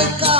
marca.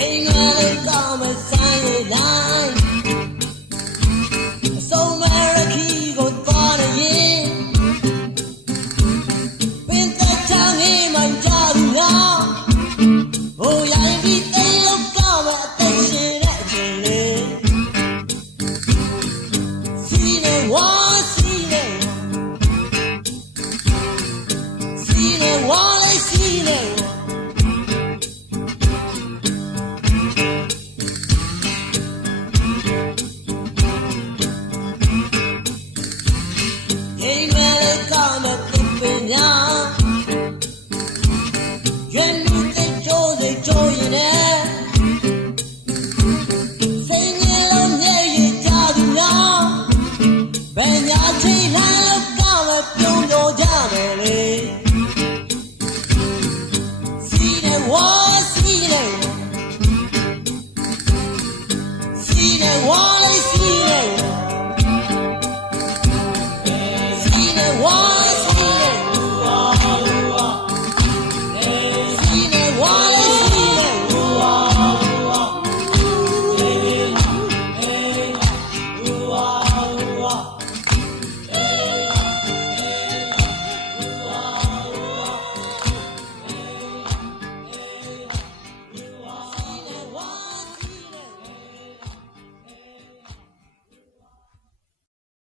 Hang on. Whoa!